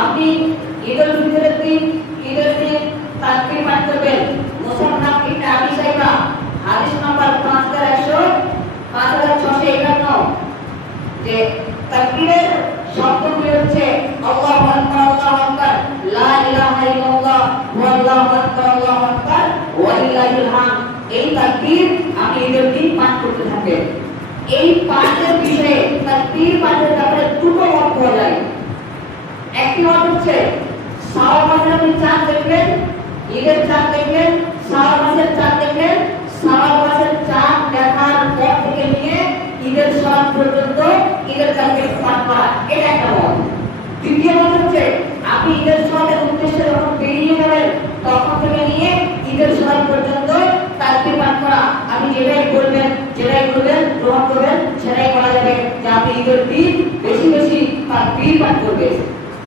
আপনি ঈদুল ফিতরের দিন ঈদের দিন তাকবীর পাঠ করবেন। মুসান্নাফ ইবনে আবি শাইবা হাদিস নাম্বার 5651 যে তাকবীরের শব্দগুলি হচ্ছে আল্লাহু আকবার আল্লাহু আকবার লা ইলাহা ইল্লাল্লাহ ওয়াল্লাহু আকবার আল্লাহু আকবার ওয়া লিল্লাহিল হামদ। এই তাকবীর আপনি ঈদের দিন পাঠ করতে থাকবেন। এই পাঠের বিষয়ে তাকবীর পাঠের ব্যাপারে দুটো মত পাওয়া যায়। একটি মত হচ্ছে শাওয়াল মাসের আপনি চাঁদ দেখবেন, ঈদের চাঁদ দেখবেন, শাওয়াল মাসের চাঁদ দেখবেন, শাওয়াল মাসের চাঁদ দেখার পর থেকে নিয়ে ঈদের সালাত পর্যন্ত ঈদের তাকবীর পাঠ করা, এটা একটা মত। দ্বিতীয় মত হচ্ছে আপনি ঈদের সালাতের উদ্দেশ্যে যখন বেরিয়ে যাবেন তখন থেকে নিয়ে ঈদের সালাত পর্যন্ত তাকবীর পাঠ করা। আপনি যেটাই করবেন গ্রহণ করবেন সেটাই করা যাবে যে আপনি ঈদের দিন বেশি বেশি তাকবীর পাঠ করবেন।